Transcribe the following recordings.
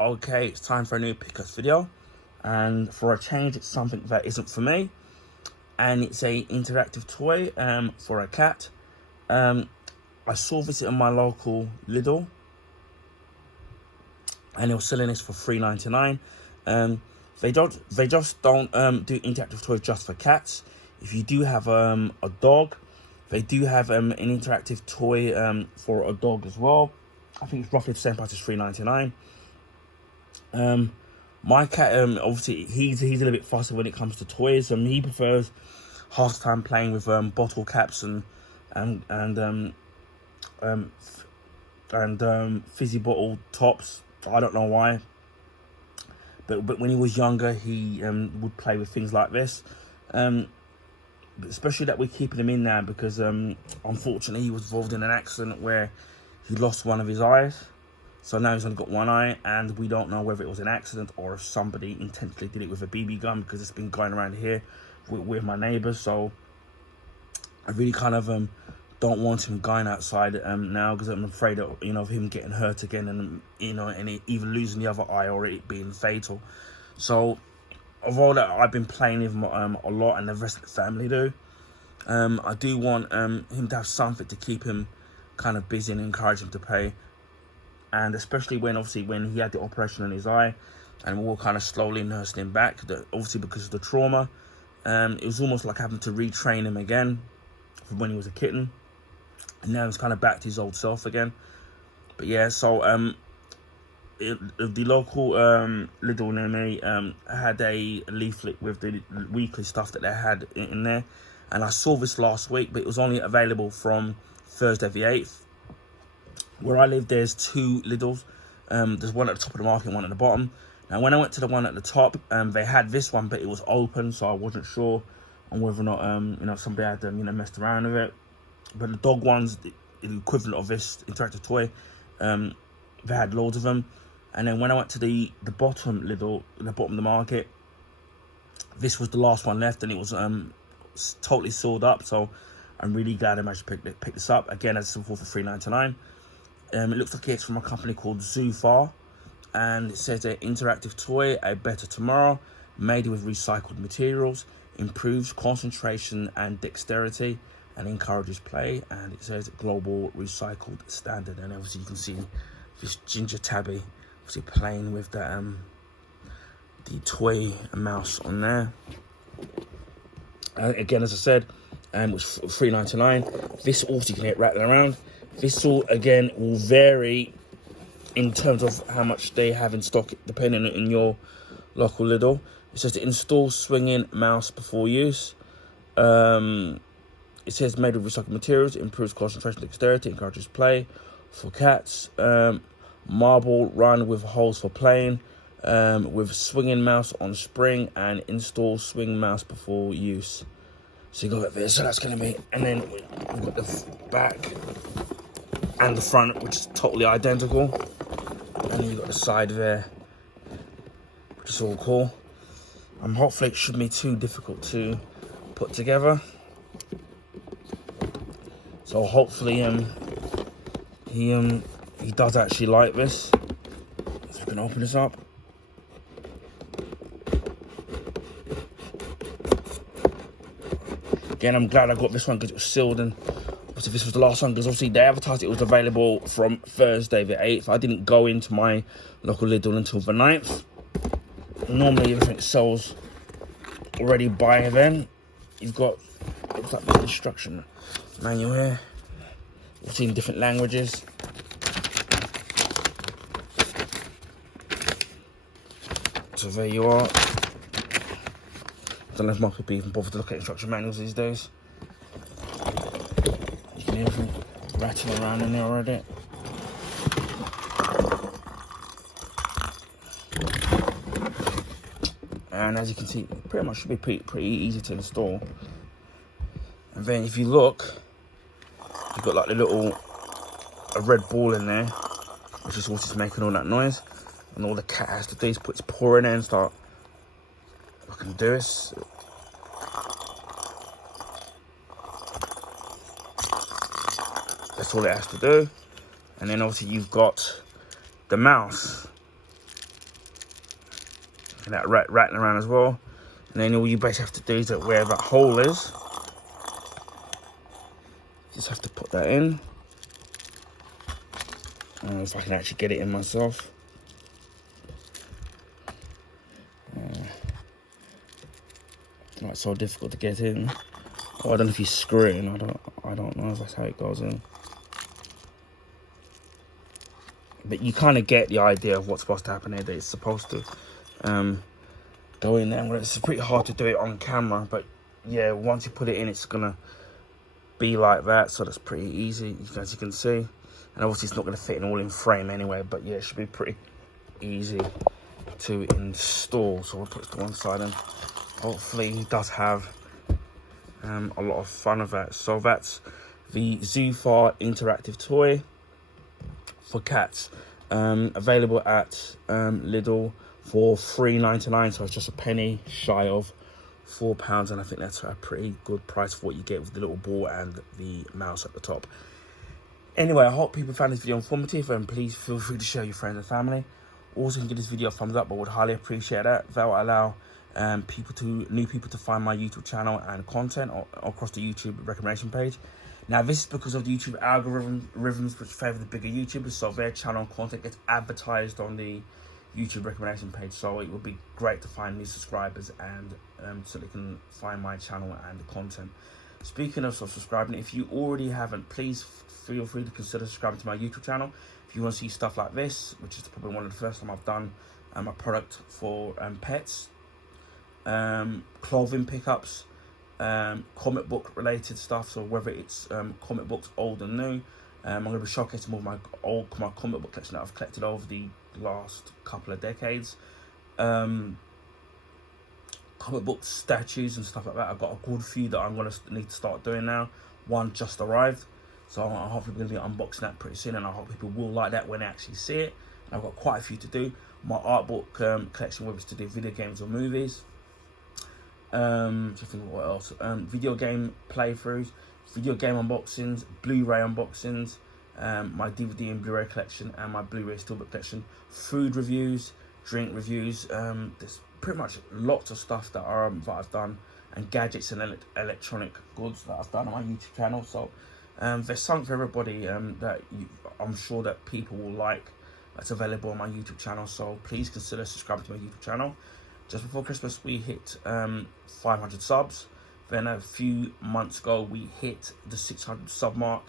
Okay, it's time for a new Pickups video, and for a change it's something that isn't for me, and it's a interactive toy for a cat. I saw this in my local Lidl, and they were selling this for $3.99. They just don't do interactive toys just for cats. If you do have a dog, they do have an interactive toy for a dog as well. I think it's roughly the same price as $3.99. My cat, obviously he's a little bit fussy when it comes to toys. He prefers half the time playing with bottle caps and fizzy bottle tops. I don't know why, but when he was younger, he would play with things like this. Especially that we're keeping him in now because unfortunately he was involved in an accident where he lost one of his eyes. So now he's only got one eye, and we don't know whether it was an accident or if somebody intentionally did it with a BB gun, because it's been going around here with my neighbours. So I really kind of don't want him going outside now, because I'm afraid of, of him getting hurt again, and and either losing the other eye or it being fatal. So although that I've been playing with him a lot, and the rest of the family do, I do want him to have something to keep him kind of busy and encourage him to play. And especially when he had the operation on his eye, and we were kind of slowly nursing him back, obviously because of the trauma, it was almost like having to retrain him again from when he was a kitten, and now he's kind of back to his old self again. But yeah, so the local Lidl near me had a leaflet with the weekly stuff that they had in there, and I saw this last week, but it was only available from Thursday the 8th. Where I live, there's two Lidls. There's one at the top of the market and one at the bottom. Now, when I went to the one at the top, they had this one, but it was open, so I wasn't sure on whether or not somebody had messed around with it. But the dog ones, the equivalent of this interactive toy, they had loads of them. And then when I went to the bottom Lidl, the bottom of the market, this was the last one left, and it was totally sold up. So I'm really glad I managed to pick this up. Again, it's for $3.99. It looks like it's from a company called Zoofari, and it says an interactive toy, a better tomorrow, made with recycled materials, improves concentration and dexterity, and encourages play. And it says global recycled standard. And obviously you can see this ginger tabby obviously playing with the toy mouse on there. Again, as I said, it was $3.99. This also you can get rattling around. This all, again, will vary in terms of how much they have in stock, depending on your local Lidl. It says to install swinging mouse before use. It says made with recycled materials, improves concentration, dexterity, encourages play for cats. Marble run with holes for playing, with swinging mouse on spring, and install swing mouse before use. So you got this, so that's going to be, and then we've got the back and the front, which is totally identical, and then you've got the side there, which is all cool. Hopefully it shouldn't be too difficult to put together. So hopefully he does actually like this. So I can open this up. Again, I'm glad I got this one because it was sealed, and obviously this was the last one, because obviously they advertised it was available from Thursday the 8th. I didn't go into my local Lidl until the 9th. Normally everything sells already by then. You've got, looks like the instruction manual here. We've seen different languages. So there you are. I don't know if most people even bother to look at instruction manuals these days. You can hear everything rattling around in there already. And as you can see, it pretty much should be pretty easy to install. And then if you look, you've got like a red ball in there, which is what's making all that noise. And all the cat has to do is put its paw in there and start fucking do this. That's all it has to do. And then obviously you've got the mouse, making that rattling around as well. And then all you basically have to do is that where that hole is, just have to put that in. If I can actually get it in myself. It's so difficult to get in. Oh, I don't know if you screw it in. I don't know if that's how it goes in. But you kind of get the idea of what's supposed to happen here. That it's supposed to go in there. It's pretty hard to do it on camera, but yeah, once you put it in, it's gonna be like that. So that's pretty easy, as you can see. And obviously, it's not gonna fit all in frame anyway. But yeah, it should be pretty easy to install. So we'll put it to one side, and hopefully, he does have a lot of fun with that. So that's the Zoofari interactive toy for cats, available at Lidl for $3.99, so it's just a penny shy of £4, and I think that's a pretty good price for what you get with the little ball and the mouse at the top. Anyway, I hope people found this video informative, and please feel free to share your friends and family. Also, you can give this video a thumbs up, I would highly appreciate that. That will allow new people to find my YouTube channel and content across the YouTube recommendation page. Now, this is because of the YouTube algorithms which favour the bigger YouTubers, so their channel and content gets advertised on the YouTube recommendation page. So it would be great to find new subscribers and so they can find my channel and the content. Speaking of subscribing, if you already haven't, please feel free to consider subscribing to my YouTube channel. If you want to see stuff like this, which is probably one of the first time I've done a product for pets, clothing pickups, comic book related stuff, so whether it's comic books old and new, I'm going to be showcasing more of my comic book collection that I've collected over the last couple of decades, comic book statues and stuff like that. I've got a good few that I'm going to need to start doing now. One just arrived, so I'm hopefully going to be unboxing that pretty soon, and I hope people will like that when they actually see it. And I've got quite a few to do. My art book collection, whether it's to do video games or movies. To think what else, video game playthroughs, video game unboxings, Blu-ray unboxings, my DVD and Blu-ray collection, and my Blu-ray steelbook collection, food reviews, drink reviews. There's pretty much lots of stuff that I've done, and gadgets and electronic goods that I've done on my YouTube channel. So there's something for everybody that I'm sure that people will like. That's available on my YouTube channel. So please consider subscribing to my YouTube channel. Just before Christmas, we hit 500 subs. Then a few months ago, we hit the 600 sub mark.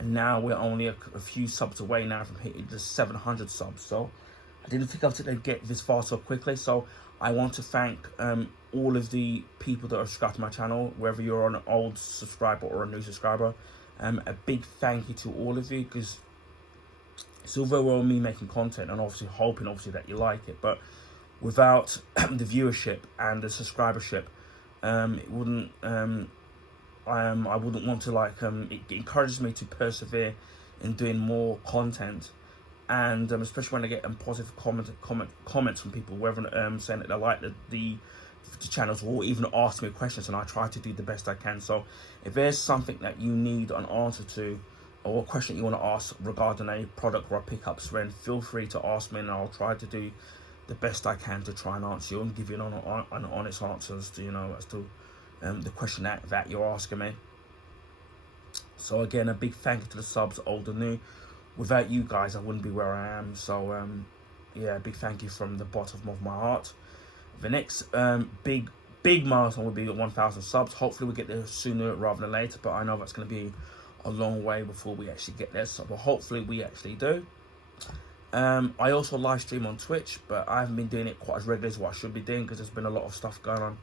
And now we're only a few subs away now from hitting the 700 subs. So I didn't think I was going to get this far so quickly. So I want to thank all of the people that are subscribed to my channel, whether you're an old subscriber or a new subscriber. A big thank you to all of you, because it's all very well me making content and obviously hoping that you like it, but without the viewership and the subscribership, it wouldn't. I wouldn't want to it encourages me to persevere in doing more content, and especially when I get positive comments from people, whether saying that they like the channels or even ask me questions, and I try to do the best I can. So if there's something that you need an answer to, or a question you want to ask regarding a product or a pickups, then feel free to ask me, and I'll try to do the best I can to try and answer you and give you an honest answer as to the question that you're asking me. So again, a big thank you to the subs, old and new. Without you guys, I wouldn't be where I am. So yeah, a big thank you from the bottom of my heart. The next big milestone will be at 1,000 subs. Hopefully we get there sooner rather than later, but I know that's going to be a long way before we actually get there. So, but hopefully we actually do. I also live stream on Twitch, but I haven't been doing it quite as regularly as what I should be doing, because there's been a lot of stuff going on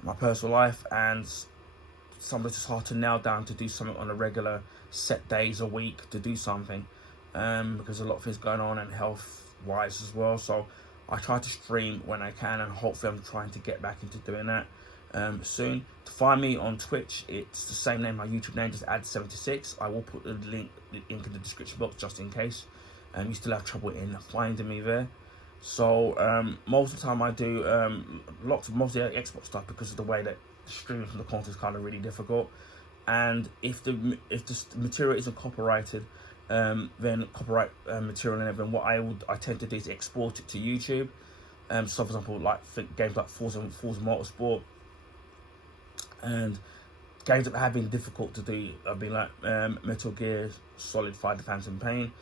in my personal life, and sometimes it's hard to nail down to do something on a regular set days a week to do something, because a lot of things going on, and health wise as well. So I try to stream when I can, and hopefully I'm trying to get back into doing that soon. To find me on Twitch, it's the same name, my YouTube name, just add76. I will put the link in the description box just in case you still have trouble in finding me there. So most of the time I do mostly Xbox stuff, because of the way that streaming from the console is kind of really difficult. And if the material isn't copyrighted, then copyright material and everything, what I tend to do is export it to YouTube. So for example, like games like Forza Motorsport, and games that have been difficult to do have been like Metal Gear Solid 5: The Phantom Pain.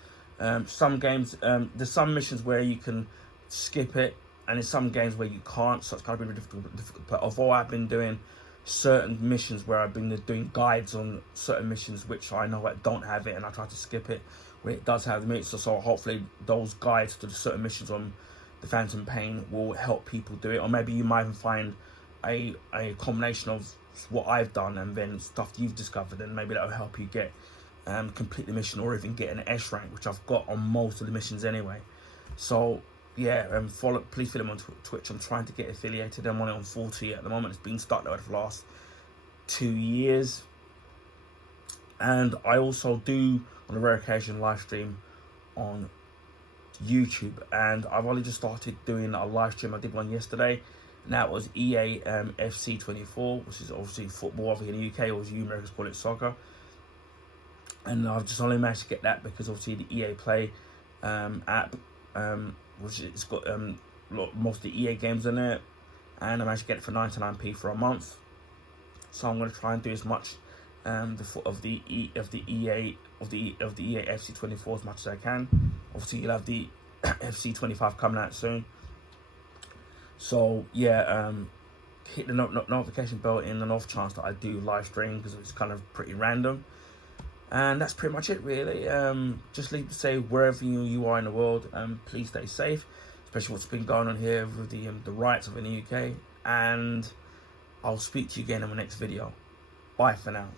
Some games, there's some missions where you can skip it, and there's some games where you can't, so it's kind of really difficult. But although I've been doing certain missions where I've been doing guides on certain missions which I know that don't have it, and I try to skip it where it does have the so hopefully those guides to the certain missions on the Phantom Pain will help people do it. Or maybe you might even find a combination of what I've done and then stuff you've discovered, and maybe that'll help you get complete the mission, or even get an S rank, which I've got on most of the missions anyway. So yeah, please follow them on Twitch. I'm trying to get affiliated. I'm on it on 40 at the moment. It's been stuck there for the last 2 years. And I also do, on a rare occasion, live stream on YouTube. And I've only just started doing a live stream. I did one yesterday, and that was EA FC 24, which is obviously football over here in the UK, or as you Americans call it, soccer. And I've just only managed to get that because obviously the EA Play app, which it's got most of the EA games in it, and I managed to get it for 99p for a month. So I'm going to try and do as much of the EA FC 24 as much as I can. Obviously, you'll have the FC 25 coming out soon. So yeah, hit the notification bell in the off chance that I do live stream, because it's kind of pretty random. And that's pretty much it, really. Just leave to say, wherever you are in the world, please stay safe, especially what's been going on here with the riots over in the UK. And I'll speak to you again in my next video. Bye for now.